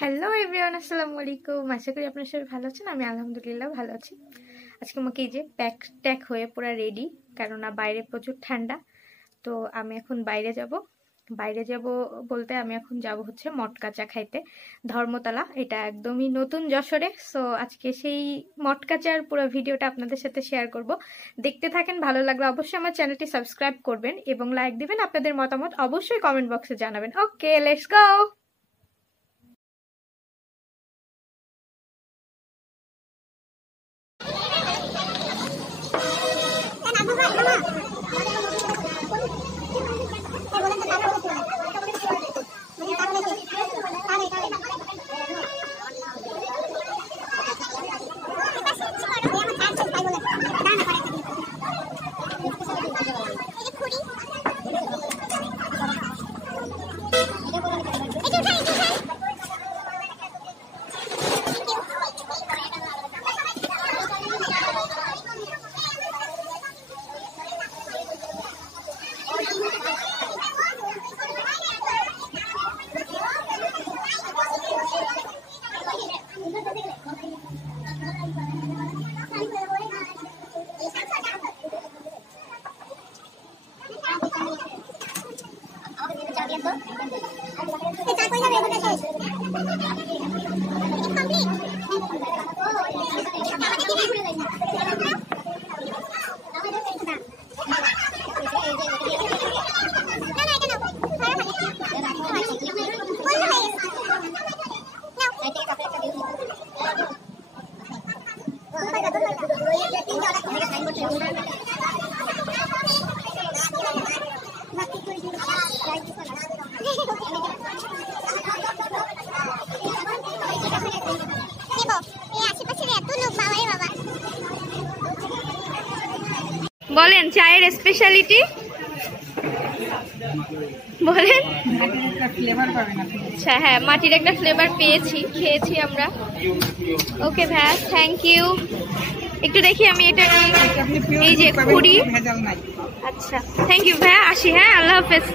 Hello everyone, আসসালামু আলাইকুম। আশা করি আপনারা সবাই ভালো আছেন। আমি আলহামদুলিল্লাহ ভালো আছি। আজকে আমাকে এই যে প্যাক হয়ে পুরো রেডি, কেননা বাইরে প্রচুর ঠান্ডা। তো আমি এখন বাইরে যাব বলতে আমি এখন যাব হচ্ছে মটকা চা খাইতে, ধর্মতলা। এটা একদমই নতুন যশোরে। সো আজকে সেই মটকা চার পুরো ভিডিওটা আপনাদের সাথে শেয়ার করব। দেখতে থাকেন, ভালো লাগলে অবশ্যই আমার চ্যানেলটি সাবস্ক্রাইব করবেন এবং লাইক দিবেন। আপনাদের মতামত অবশ্যই কমেন্ট বক্সে জানাবেন। ওকে, লেটস গো। বলেন চায়ের স্পেশালিটি বলেন। আচ্ছা, হ্যাঁ, মাটির একটা ফ্লেভার খেয়েছি আমরা। ওকে ভাইয়া, থ্যাংক ইউ। একটু দেখি আমি এটা এই যে কুড়ি। আচ্ছা, থ্যাংক ইউ ভাইয়া, আসি। হ্যাঁ, আল্লাহ হাফেজ।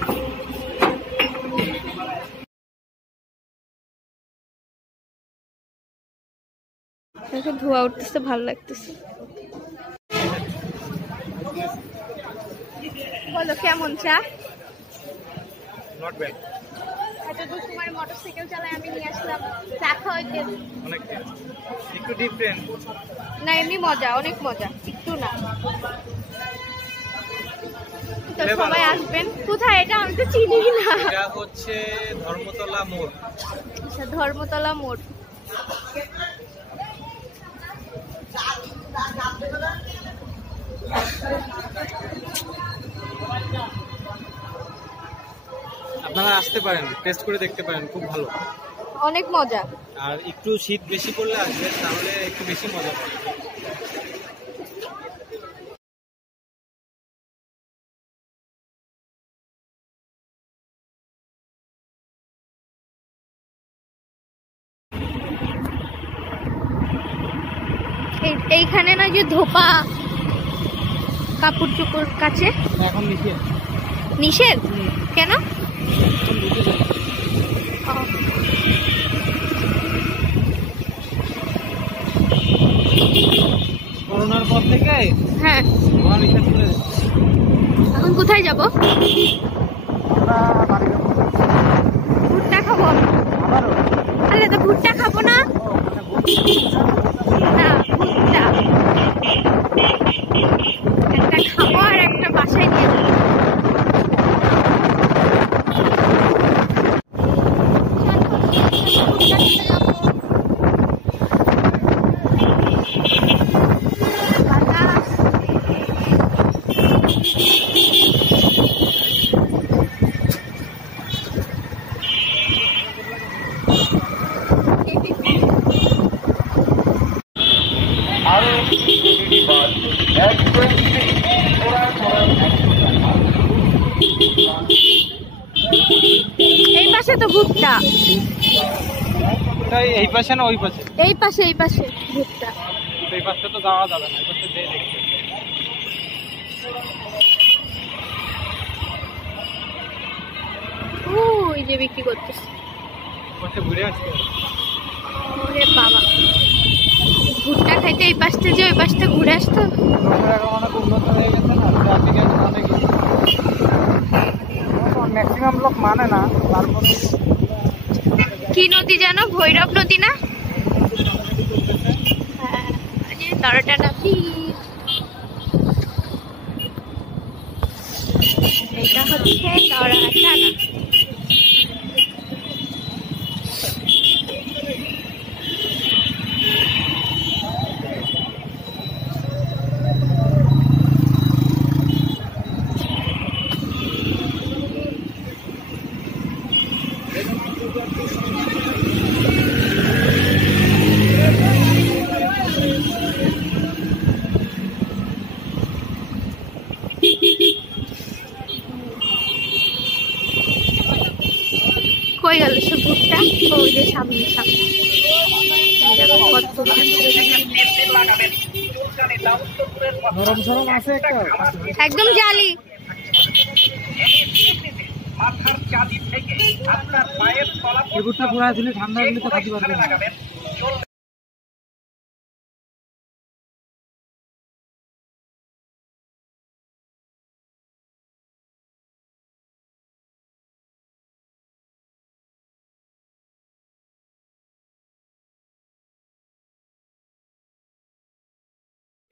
ধোয়া উঠতেছে, ভালো লাগতেছে। বলো কেমন চা? Not bad. আচ্ছা, তোমার মোটরসাইকেল চালায় আমি নিয়ে আসলাম চা খাওয়াইতে। অনেক একটু ডিফারেন্ট না, এমনি মজা, অনেক মজা। একটু না তো সবাই আসবেন। কোথায় এটা? আমি তো চিনি না। এটা হচ্ছে ধর্মতলা মোড়। আচ্ছা, ধর্মতলা মোড়। আপনারা আসতে পারেন, টেস্ট করে দেখতে পারেন, খুব ভালো, অনেক মজা। আর একটু শীত বেশি পড়লে আসবেন, তাহলে একটু বেশি মজা পাবেন। এইখানে না যে ধোপা কাপড় চোপড় কাছে এখন নিষেধ কেন? করোনার পর থেকে হ্যাঁ, নিষেধ করে দিচ্ছে। এখন কোথায় যাব? ভুট্টা খাবো। আরে তো ভুট্টা খাবো না। না, ভুট্টা একটা খাবো আর একটা বাসায় নিয়ে যাবো। এই পাশে তো ভুট্টা। এই পাশে না ওই পাশে? এই পাশে ভুট্টা। এই পাশে তো যাওয়া যাবে না, এই পাশে যেয়ে দেখতে। ওই যে বিক্রি করতেছে। পাশে ঘুরে আসতে হবে। ওরে বাবা, ভুট্টা খাইতে এই পাশ থেকে ওই পাশ থেকে ঘুরে আসতে হবে। লোকের এখন অনেক উন্নত হয়ে গেছে না, ট্রাফিক এখন অনেক ম্যাক্সিমাম লোক মানে না। তারপর কি নদী জানো? ভৈরব নদী না? হ্যাঁ, তরটা নদী। এটা হচ্ছে তরাটা না। কই গেল সে ভুট্টা? ওই যে সামনে সামনে। দেখো কত নরম সরম আছে একটা, একদম জালি। এগুলো পুরা দিলে ঠান্ডা দিলে তো খাতে পারবে না।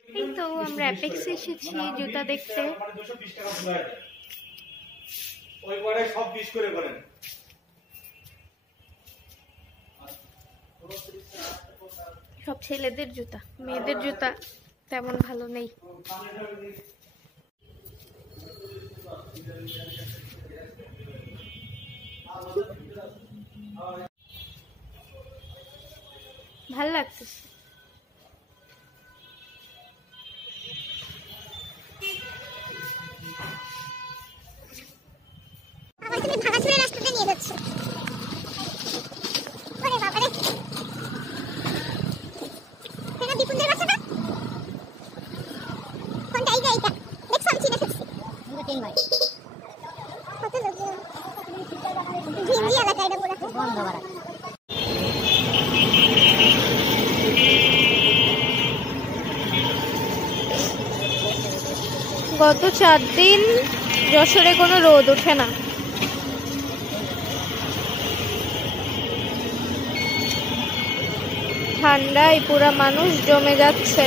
এই তো আমরা অ্যাপেক্সে এসেছি জুতা দেখতে। সব ছেলেদের জুতা, মেয়েদের জুতা তেমন ভালো নেই। ভাল লাগছে। গত 4 দিন যশোরে কোনো রোদ ওঠে না। ঠান্ডায় পুরা মানুষ জমে যাচ্ছে।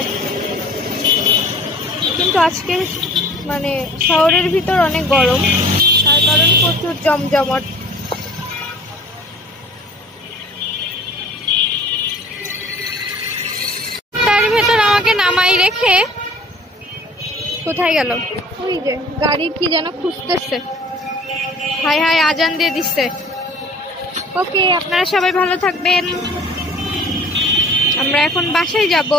কিন্তু আজকে মানে শহরের ভিতর অনেক গরম, তার কারণ প্রচুর জমজমাট। তার ভেতর আমাকে নামাই রেখে কোথায় গেল? ওই যে গাড়ি কি যেন খুঁজতেছে। হাই হাই আজান দিয়ে দিচ্ছে। ওকে, আপনারা সবাই ভালো থাকবেন। আমরা এখন বাসায় যাব।